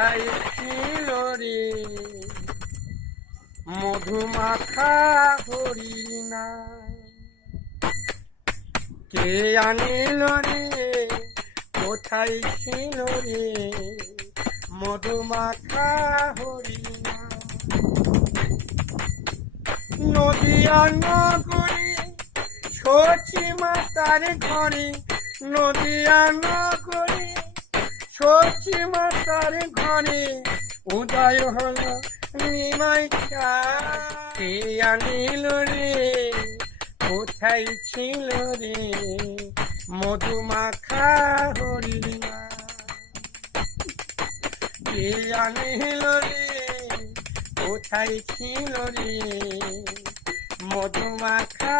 কোথায় ছিল রে মধুমাখা হরিণা? কে আনিল রে কোথায় ছিল রে মধুমাখা হরিণা? নদিয়া নগরী সচি মাতার ঘরে, নদিয়া নগরী সচি মাতার ঘরে উদয় হলো নিমাই চাঁদ। কে আনিল রে কোথায় ছিল রে মধুমাখা হরিণা? কে আনিল রে কোথায় ছিল রে মধুমাখা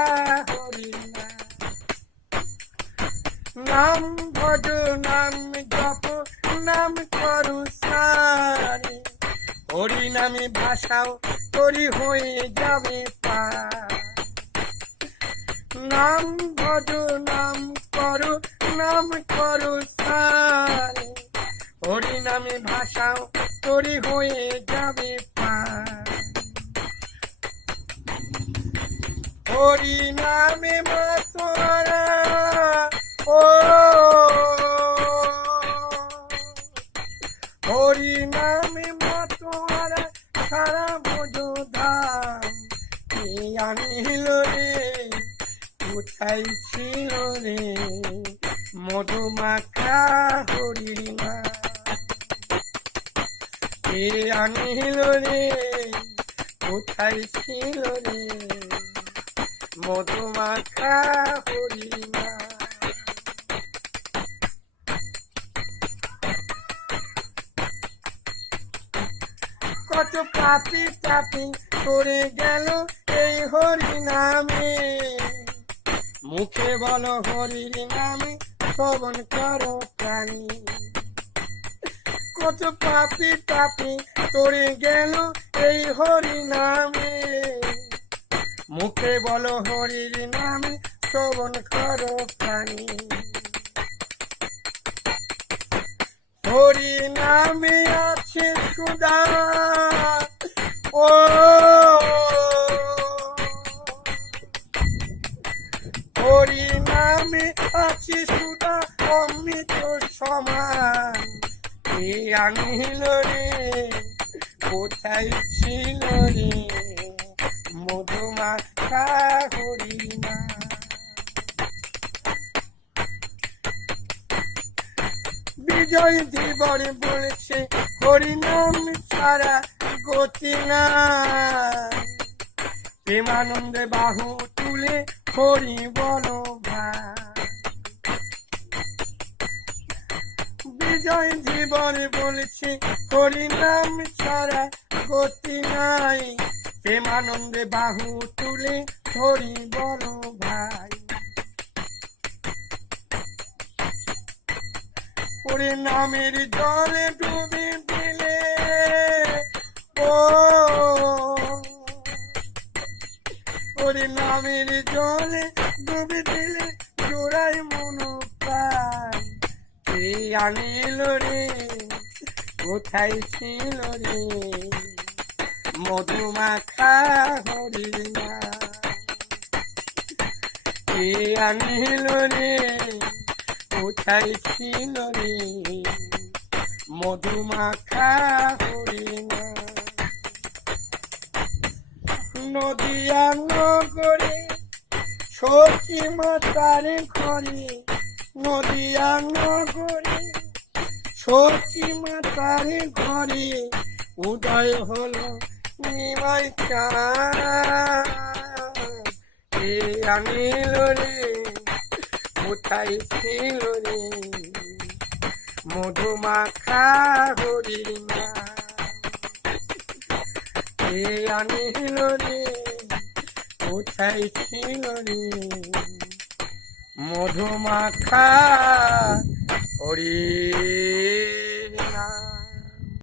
হরিণা? নাম ভজ নাম জপ নাম করু সারে, হরি নামে ভাষাও তরি হয়ে যাবে পার। নাম ভজ নাম করু সারে, হরি নামে ভাষাও তরি হয়ে যাবে পার। হরি নামে মাতোয়ারা ও, হরি নামে মাতোয়ারা সারা বোঝো ধাম। কে আনিল রে কোথায় ছিল রে মধুমাখা হরিণা? কে আনিল রে কোথায় ছিল রে মধুমাখা হরিণা? কত পাপি পাপি করে গেল এই হরি নামে, মুখে বলো হরির নামে শ্রবণ করো প্রাণী। কত পাপি পাপি করে গেল এই হরি নামে, মুখে বলো হরির নামে শ্রবণ করো প্রাণী। হরি নামে আছে সুধা ও, হরি নামে আছে সুধা অমৃত সমান। কে আনিল রে কোথায় ছিল রে মধুমাখা হরিণা? বিজয় ধীবর বলেছে হরিনাম ছাড়া গতি নাই, প্রেমানন্দে বাহু তুলে হরি বলো ভাই। বিজয় ধীবর বলেছে হরিনাম ছাড়া গতি নাই, প্রেমানন্দে বাহু তুলে হরি বলো ভাই। ওরে নামের জলে ডুবে দিলে ও, ওরে নামের জলে ডুবে দিলে জোড়াই মন প্রাণ। কে আনিল রে কোথায় ছিল রে মধুমাখা হরিণা? কে আনিল রে কোথায় ছিল রে মধুমাখা হরিণা? নদিয়া নগরে সচি মাতার ঘরে, নদিয়া নগরে সচি মাতার ঘরে উদয় হলো নিমাই চাঁদ। কে আনিল রে কোথায় ছিল রে মধুমাখা হরিণা? কে আনিল রে কোথায় ছিল রে মধুমাখা হরিণা?